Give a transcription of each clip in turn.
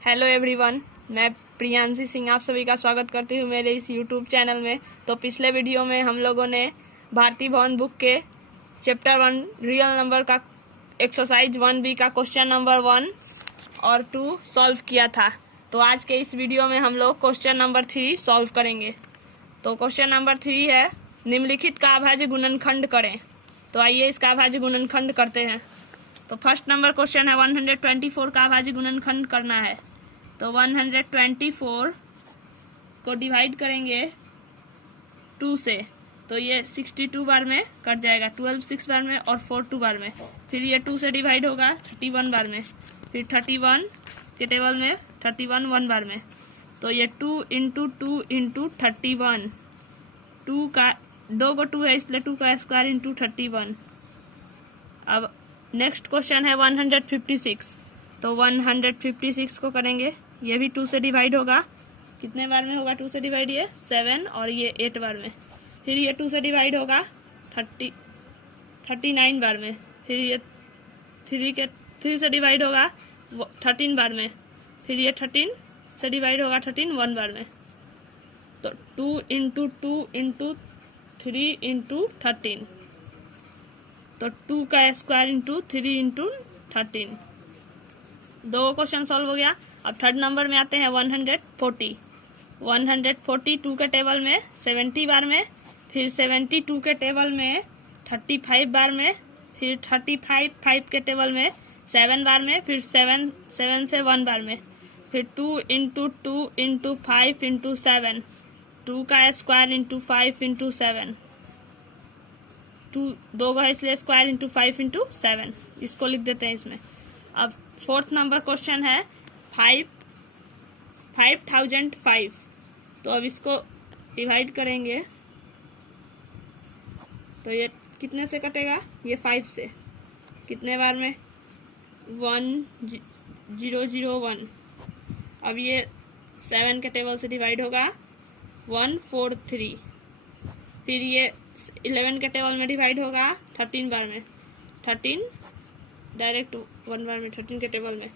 Hello everyone, मैं प्रियांशी सिंह आप सभी का स्वागत करती हूँ मेरे इस यूट्यूब चैनल में। तो पिछले वीडियो में हम लोगों ने भारतीय भवन बुक के चैप्टर 1 रियल नंबर का एक्सरसाइज 1B का क्वेश्चन नंबर 1 और 2 सॉल्व किया था। तो आज के इस वीडियो में हम लोग क्वेश्चन नंबर 3 सॉल्व करेंगे। तो क्वेश्चन नंबर 3 है, निम्नलिखित का अभाज्य गुणनखंड करें। तो आइए इसका अभाज्य गुणनखंड करते हैं। तो फर्स्ट नंबर क्वेश्चन है 124 का अभाज्य गुणनखंड करना है। तो 124 को डिवाइड करेंगे 2 से, तो ये 62 बार में कट जाएगा, 12 6 बार में और 4 2 बार में। फिर ये 2 से डिवाइड होगा 31 बार में, फिर 31 के टेबल में 31 1 बार में। तो ये 2 इंटू 2 इंटू 31, 2 का 2 को 2 है इसलिए 2 का स्क्वायर इंटू 31। अब नेक्स्ट क्वेश्चन है 156। तो 156 को करेंगे, ये भी 2 से डिवाइड होगा। कितने बार में होगा 2 से डिवाइड? ये 7 और ये 8 बार में। फिर ये 2 से डिवाइड होगा 39 बार में। फिर ये 3 से डिवाइड होगा 13 बार में। फिर ये 13 से डिवाइड होगा 13 1 बार में। तो 2 इंटू 2 इंटू 3 इंटू 13, तो 2 का square into 3 into 13। 2 question solve हो गया। अब थर्ड नंबर में आते हैं 140। 142 के टेबल में 70 बार में, फिर 72 के टेबल में 35 बार में, फिर 35 5 के टेबल में 7 बार में, फिर 7 से 1 बार में। फिर 2 इंटू 2 इंटू 5 इंटू 7, 2 का स्क्वायर इंटू 5 इंटू 7, 2 का इसलिए स्क्वायर इंटू 5 इंटू 7, इसको लिख देते हैं इसमें। अब फोर्थ नंबर क्वेश्चन है 5005। तो अब इसको डिवाइड करेंगे तो ये कितने से कटेगा? ये 5 से। कितने बार में? 1001। अब ये 7 के टेबल से डिवाइड होगा 143। फिर ये 11 के टेबल में डिवाइड होगा 13 बार में, 13 डायरेक्ट 1 बार में 13 के टेबल में।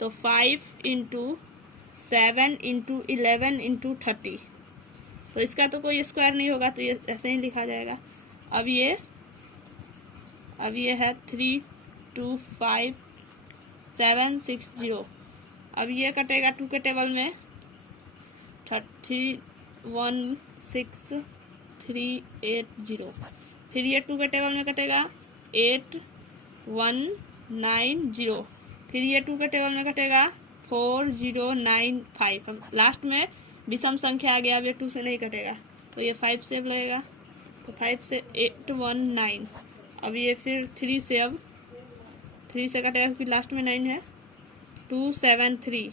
तो 5 इंटू 7 इंटू 11 इंटू 30। तो इसका तो कोई स्क्वायर नहीं होगा, तो ये ऐसे ही लिखा जाएगा। अब ये है 325,760। अब ये कटेगा 2 के टेबल में 316380। फिर ये 2 के टेबल में कटेगा 8190। फिर ये 2 के टेबल में कटेगा 4095। अब लास्ट में विषम संख्या आ गया, अब ये 2 से नहीं कटेगा, तो ये 5 से लगेगा। तो 5 से 819। अब ये फिर 3 से, अब 3 से कटेगा क्योंकि लास्ट में 9 है, 273।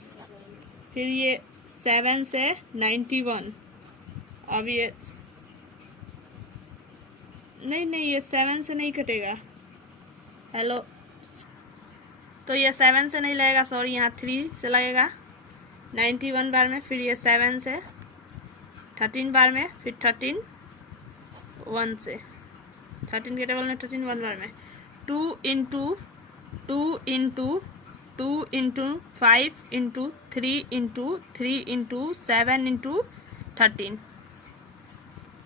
फिर ये 7 से 91। अब ये नहीं ये 7 से नहीं कटेगा। हेलो, तो ये 7 से नहीं लगेगा, सॉरी, यहाँ 3 से लगेगा 91 बार में। फिर ये 7 से 13 बार में, फिर 13 1 से, 13 के टेबल में 13 1 बार में। 2 into 2 into 2 into 5 into 3 into 3 into 7 into 13।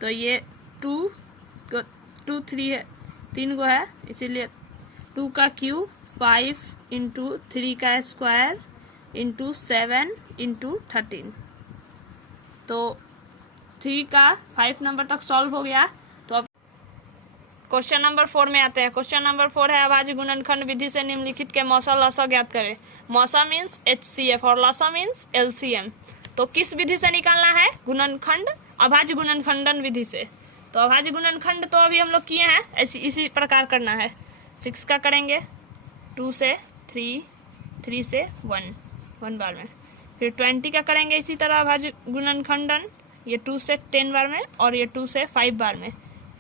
तो ये 2 3 है, 3 को है, इसीलिए 2 का क्यूब 5 इंटू 3 का स्क्वायर इंटू 7 इंटू 13। तो 3 का 5 नंबर तक सॉल्व हो गया। तो अब क्वेश्चन नंबर 4 में आते हैं। क्वेश्चन नंबर 4 है, अभाज्य गुणनखंड विधि से निम्नलिखित के मौसा लसा ज्ञात करें। मौसा मीन्स HCF और लसा मीन्स LCM। तो किस विधि से निकालना है? गुणनखंड, अभाज्य गुणनखंडन विधि से। तो अभाज्य गुणनखंड तो अभी हम लोग किए हैं, इसी प्रकार करना है। 6 का करेंगे 2 से 3, 3 से 1 बार में। फिर 20 का करेंगे इसी तरह अभाज्य गुणनखंडन, ये 2 से 10 बार में और ये 2 से 5 बार में।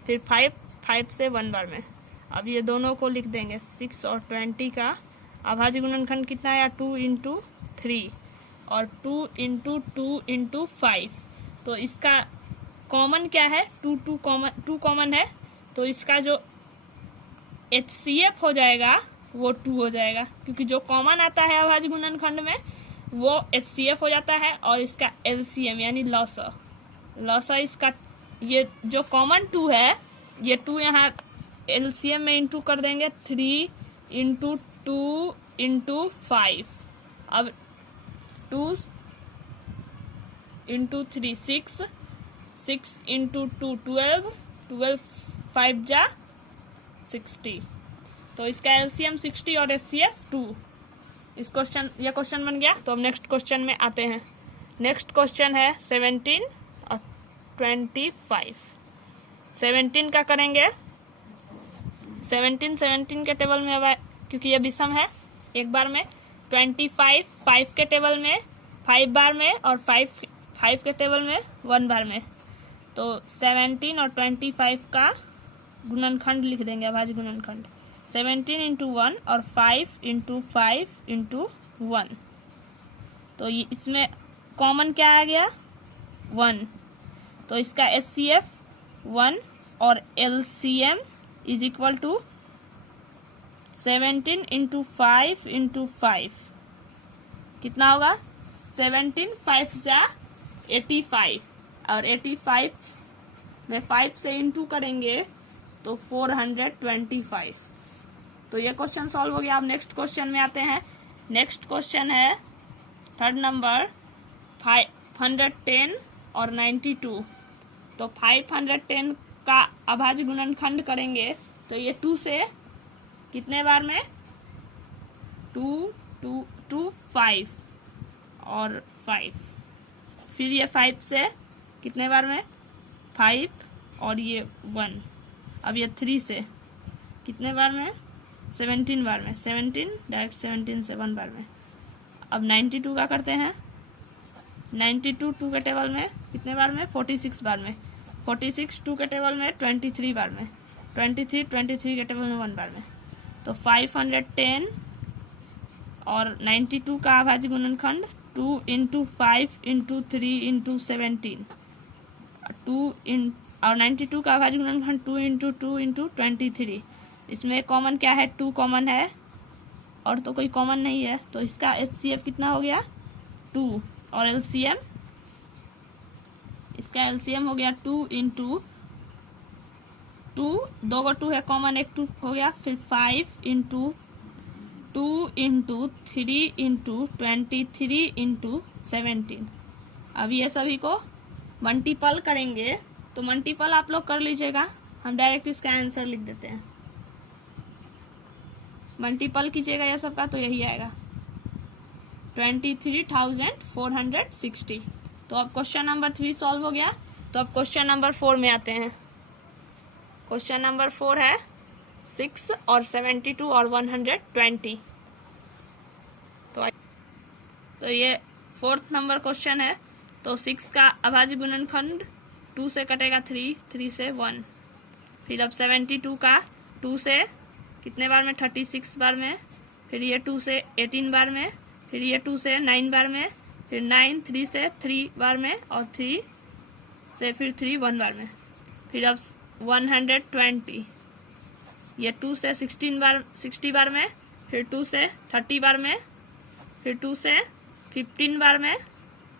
फिर 5 से 1 बार में। अब ये दोनों को लिख देंगे, 6 और 20 का अभाज्य गुणनखंड कितना आया? 2 इंटू 3 और 2 इंटू 2 इंटू 5। तो इसका कॉमन क्या है? 2 कॉमन है, तो इसका जो HCF हो जाएगा वो 2 हो जाएगा, क्योंकि जो कॉमन आता है अभाज्य गुणनखंड में वो HCF हो जाता है, और इसका LCM यानी लॉसा इसका, ये जो कॉमन 2 है, ये 2 यहाँ LCM में इंटू कर देंगे, 3 इंटू 2 इंटू 5। अब 2 इंटू 3 6, 6 इंटू 2 12, 12 5 जा 60। तो इसका LCM 60 और HCF 2। इस क्वेश्चन, यह क्वेश्चन बन गया। तो अब नेक्स्ट क्वेश्चन में आते हैं। नेक्स्ट क्वेश्चन है 17 और 25। 17 का करेंगे, 17 के टेबल में, अब क्योंकि ये विषम है एक बार में, 25 5 के टेबल में 5 बार में, और 5 के टेबल में 1 बार में। तो 17 और 25 का गुणनखंड लिख देंगे, अभाज्य गुणनखंड। 17 इंटू 1 और 5 इंटू 5 इंटू 1। तो ये इसमें कॉमन क्या आ गया, 1। तो इसका HCF 1 और LCM is equal to 17 into 5 into 5 कितना होगा, 17 5 जा 85, और 85 में 5 से इंटू करेंगे तो 425। तो ये क्वेश्चन सॉल्व हो गया। अब नेक्स्ट क्वेश्चन में आते हैं। नेक्स्ट क्वेश्चन है 3rd नंबर 510 और 92। तो 510 का अभाज्य गुणनखंड करेंगे, तो ये 2 से कितने बार में, 2 2 2 5 और 5, फिर ये 5 से कितने बार में, 5 और ये 1। अब ये 3 से कितने बार में, 17 बार में, 17 डायरेक्ट 17 से 1 बार में। अब 92 का करते हैं। 92 2 के टेबल में कितने बार में, 46 बार में। 46 2 के टेबल में 23 बार में। 23 के टेबल में 1 बार में। तो 510 और 92 का अभाज्य गुणनखंड 2 इंटू 5 इंटू 3 इंटू 17, 2 और 92 का अभाज्य गुणनखंड 2 इंटू 2 इंटू 23। इसमें कॉमन क्या है, 2 कॉमन है, और तो कोई कॉमन नहीं है। तो इसका HCF कितना हो गया, 2, और LCM, इसका LCM हो गया 2 इंटू 2, 2 को 2 है कॉमन, एक 2 हो गया, फिर 5 इंटू 2 इंटू 3 इंटू 23 इंटू 17। अब ये सभी को मल्टीपल करेंगे, तो मल्टीपल आप लोग कर लीजिएगा, हम डायरेक्ट इसका आंसर लिख देते हैं। मल्टीपल कीजिएगा यह सबका, तो यही आएगा 23,460। तो अब क्वेश्चन नंबर 3 सॉल्व हो गया। तो अब क्वेश्चन नंबर 4 में आते हैं। क्वेश्चन नंबर 4 है 6 और 72 और 120। तो ये 4th नंबर क्वेश्चन है। तो 6 का अभाज्य गुणनखंड 2 से कटेगा 3, 3 से 1। फिर अब 72 का 2 से कितने बार में, 36 बार में। फिर ये 2 से 18 बार में। फिर ये 2 से 9 बार में। फिर 9 3 से 3 बार में, और 3 से फिर 3 1 बार में। फिर अब 120, ये 2 से 60 बार में। फिर 2 से 30 बार में। फिर 2 से 15 बार में,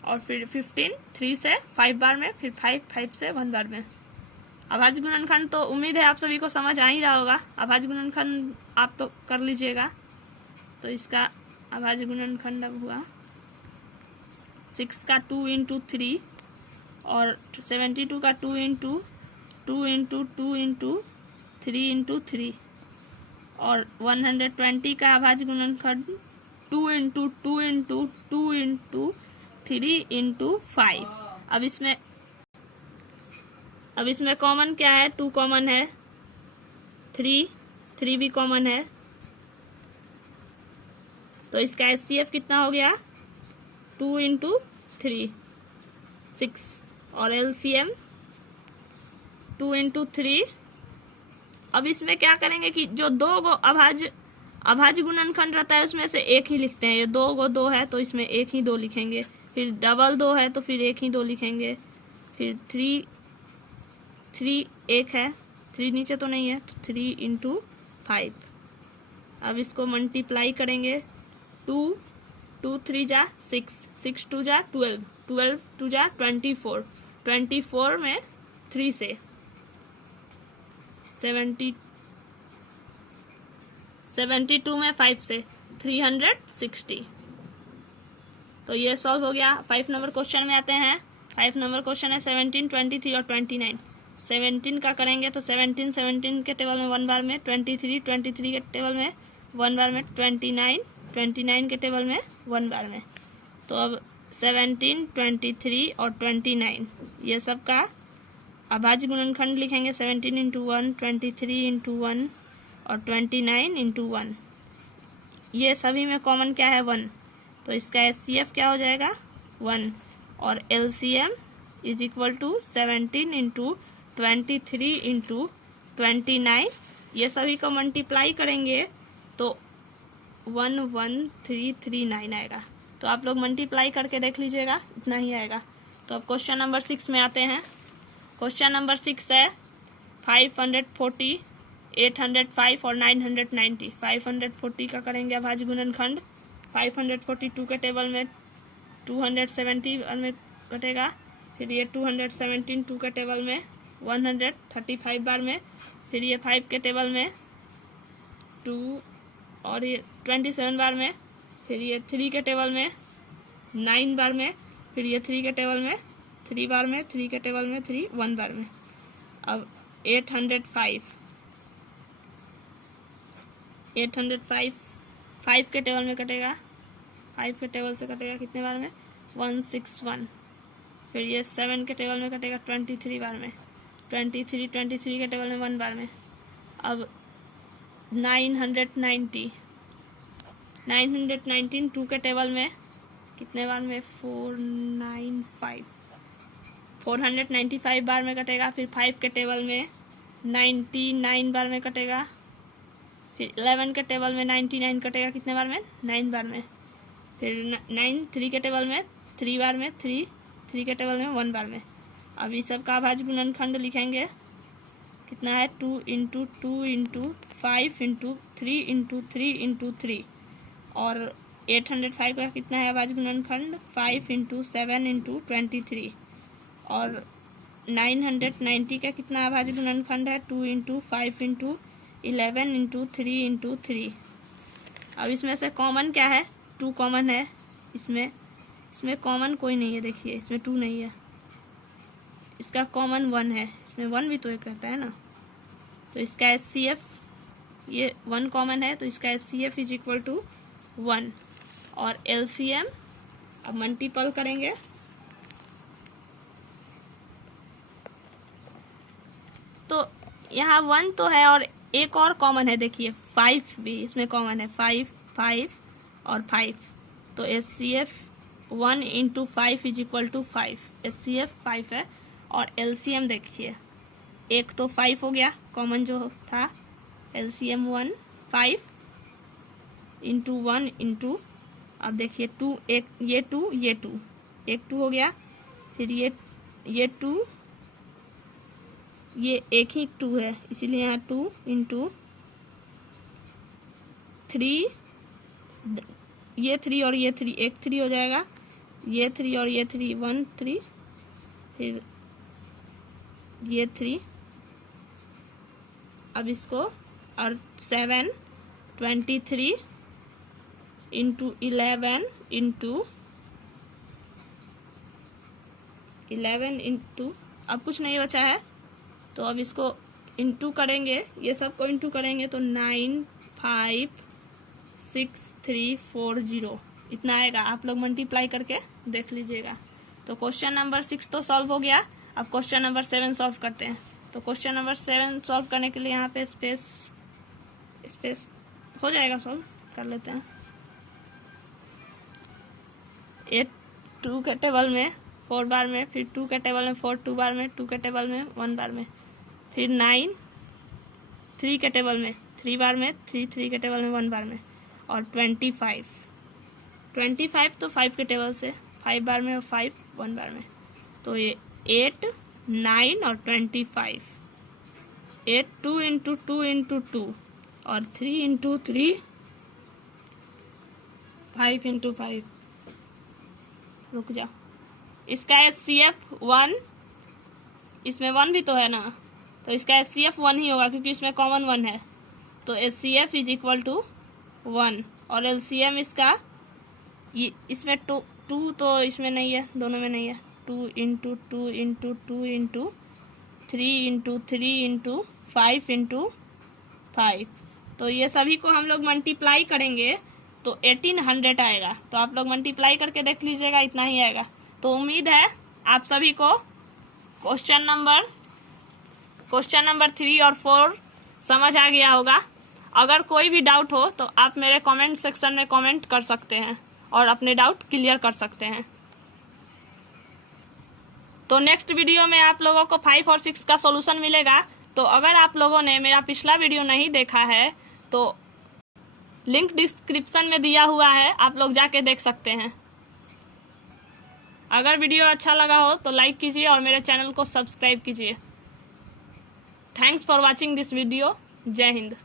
और फिर 15 3 से 5 बार में। फिर 5 से 1 बार में। अभाज्य गुणनखंड तो उम्मीद है आप सभी को समझ आ ही रहा होगा। अभाज्य गुणनखंड आप तो कर लीजिएगा। तो इसका अभाज्य गुणनखंड अब हुआ 6 का 2 इंटू 3, और 72 का 2 इंटू 2 इंटू 2 इंटू 3 इंटू 3, और 120 का अभाज्य गुणनखंड 2 इंटू 2 इंटू 2 इंटू 3 इंटू 5। अब इसमें कॉमन क्या है, 2 कॉमन है, 3 भी कॉमन है। तो इसका HCF कितना हो गया, 2 इंटू 3 6, और LCM 2 इंटू 3। अब इसमें क्या करेंगे कि जो 2 गो अभाज्य गुणनखंड रहता है उसमें से एक ही लिखते हैं। ये 2 गो 2 है तो इसमें एक ही 2 लिखेंगे। फिर डबल 2 है तो फिर एक ही 2 लिखेंगे। फिर 3 एक है, 3 नीचे तो नहीं है, तो 3 इंटू 5। अब इसको मल्टीप्लाई करेंगे, 2 2 3 जा 6, 6 2 जा 12, 12 2 जा 24, 24 में 3 से 70, 72 में 5 से 360। तो ये सॉल्व हो गया। 5 नंबर क्वेश्चन में आते हैं। 5 नंबर क्वेश्चन है 17, 23 और 29। 17 का करेंगे तो 17 17 के टेबल में 1 बार में, 23 23 के टेबल में 1 बार में, 29 29 के टेबल में 1 बार में। तो अब 17 23 और 29 ये सब का अभाज्य गुणनखंड लिखेंगे। 17 इंटू 1, 23 इंटू 1 और 29 इंटू 1। ये सभी में कॉमन क्या है? 1। तो इसका HCF क्या हो जाएगा? 1। और LCM is equal to 17 into 23 into 29। ये सभी को मल्टीप्लाई करेंगे तो 11339 आएगा। तो आप लोग मल्टीप्लाई करके देख लीजिएगा, इतना ही आएगा। तो अब क्वेश्चन नंबर 6 में आते हैं। क्वेश्चन नंबर 6 है 540, 805 और 990। 540 का करेंगे अभाज्य गुणनखंड। 542 के टेबल में 270 में कटेगा। फिर ये 217 2 के टेबल में 135 बार में। फिर ये 5 के टेबल में 2 और ये 27 बार में। फिर ये 3 के टेबल में 9 बार में। फिर ये 3 के टेबल में 3 बार में। 3 के टेबल में 3 1 बार में। अब 805 5 के टेबल में कटेगा। 5 के टेबल से कटेगा कितने बार में? 161। फिर ये 7 के टेबल में कटेगा 23 बार में। 23 के टेबल में 1 बार में। अब 919 2 के टेबल में कितने बार में? 495 बार में कटेगा। फिर 5 के टेबल में 99 बार में कटेगा। फिर 11 के टेबल में 99 कटेगा कितने बार में? 9 बार में। फिर 3 के टेबल में 3 बार में। 3 के टेबल में 1 बार में। अब इस सब का अभाज्य गुणनखंड लिखेंगे। कितना है? 2 into 2 into 5 into 3 into 3 into 3। और 805 का कितना है अभाज्य गुणनखंड? 5 इंटू 7 इंटू 23। और 990 का कितना अभाज्य गुणनखंड है? 2 इंटू 5 इंटू 11 इंटू 3 इंटू 3। अब इसमें से कॉमन क्या है? 2 कॉमन है। इसमें कॉमन कोई नहीं है। देखिए इसमें 2 नहीं है। इसका कॉमन 1 है। इसमें 1 भी तो एक रहता है ना। तो इसका HCF ये 1 कॉमन है, तो इसका HCF इज इक्वल टू 1। और LCM अब मल्टीपल करेंगे। तो यहाँ 1 तो है और एक और कॉमन है। देखिए 5 भी इसमें कॉमन है। 5 और 5। तो HCF 1 into 5 is equal to 5। HCF 5 है। और LCM देखिए, एक तो 5 हो गया कॉमन जो था। LCM 1 5 इंटू 1 इंटू, अब देखिए 2, एक ये 2 ये 2, एक 2 हो गया। फिर ये 2, ये एक ही 2 है, इसीलिए यहाँ 2 इंटू 3, ये 3 और ये 3 एक 3 हो जाएगा। ये 3 और ये 3 1 3। फिर ये 3। अब इसको और 7 23 इंटू 11 इंटू अब कुछ नहीं बचा है। तो अब इसको इंटू करेंगे, ये सबको इंटू करेंगे तो 95630 इतना आएगा। आप लोग मल्टीप्लाई करके देख लीजिएगा। तो क्वेश्चन नंबर 6 तो सॉल्व हो गया। अब क्वेश्चन नंबर 7 सॉल्व करते हैं। तो क्वेश्चन नंबर 7 सॉल्व करने के लिए यहाँ पे स्पेस हो जाएगा, सॉल्व कर लेते हैं। 8 2 के टेबल में 4 बार में। फिर 2 के टेबल में 4 2 बार में। 2 के टेबल में 1 बार में। फिर 9 3 के टेबल में 3 बार में। 3 के टेबल में 1 बार में। और 25 तो 5 के टेबल से 5 बार में और 5 1 बार में। तो ये 8 9 और 25। 8 2 इंटू 2 इंटू 2 और 3 इंटू 3 5 इंटू 5, रुक जाओ, इसका HCF 1, इसमें 1 भी तो है ना, तो इसका HCF 1 ही होगा क्योंकि इसमें कॉमन 1 है। तो HCF इज इक्वल टू 1 और LCM इसका इसमें 2 तो इसमें नहीं है, दोनों में नहीं है। 2 into 2 into 2 into 3 into 3 into 5 into 5, तो ये सभी को हम लोग मल्टीप्लाई करेंगे तो 1800 आएगा। तो आप लोग मल्टीप्लाई करके देख लीजिएगा, इतना ही आएगा। तो उम्मीद है आप सभी को क्वेश्चन नंबर 3 और 4 समझ आ गया होगा। अगर कोई भी डाउट हो तो आप मेरे कमेंट सेक्शन में कमेंट कर सकते हैं और अपने डाउट क्लियर कर सकते हैं। तो नेक्स्ट वीडियो में आप लोगों को 5 और 6 का सॉल्यूशन मिलेगा। तो अगर आप लोगों ने मेरा पिछला वीडियो नहीं देखा है तो लिंक डिस्क्रिप्शन में दिया हुआ है, आप लोग जाके देख सकते हैं। अगर वीडियो अच्छा लगा हो तो लाइक कीजिए और मेरे चैनल को सब्सक्राइब कीजिए। Thanks for watching this video. जय हिंद।